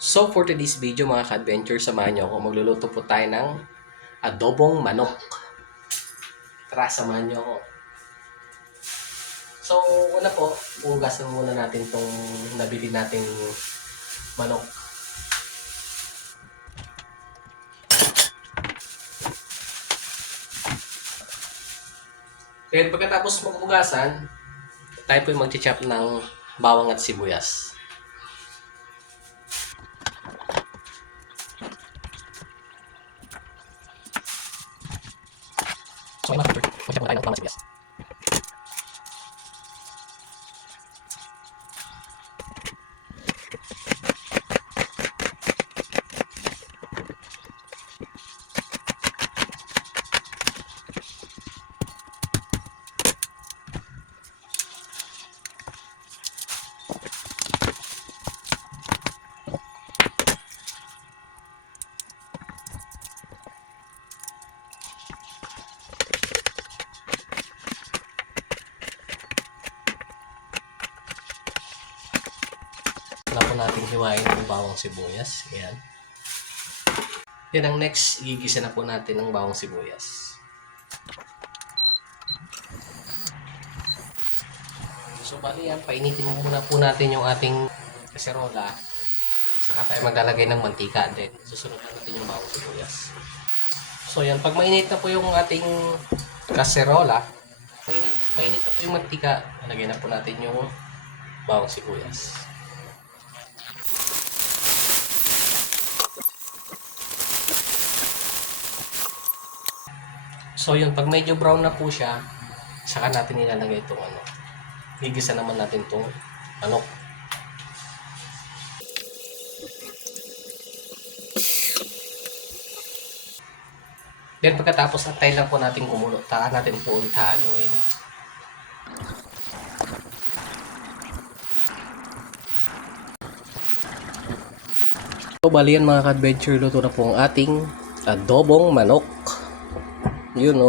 So for today's video mga ka-adventure, samahan niyo ako. Magluluto po tayo ng adobong manok. Tara, samahan niyo ako. So una po, hugasan muna natin tong nabili nating manok. Then pagkatapos maghugasan, tayo po yung mag-chop ng bawang at sibuyas. So, mag-chop muna tayo ng bawang at sibuyas. Na po natin hiwain yung bawang sibuyas. Ayan. Then ang next, igigisa na po natin ng bawang sibuyas. So bali yan, painitin muna po natin yung ating kaserola. Saka tayo maglalagay ng mantika din. Susunod natin yung bawang sibuyas. So yan, pag mainit na po yung ating kaserola, mainit na po yung mantika, lagyan na po natin yung bawang sibuyas. So yun, pag medyo brown na po siya, saka natin nilalagay itong gigisa naman natin itong manok. Then pagkatapos antay lang po natin kumulo, natin po ulit haluin. So bali yan mga ka-adventure, luto na po ang ating adobong manok. Yun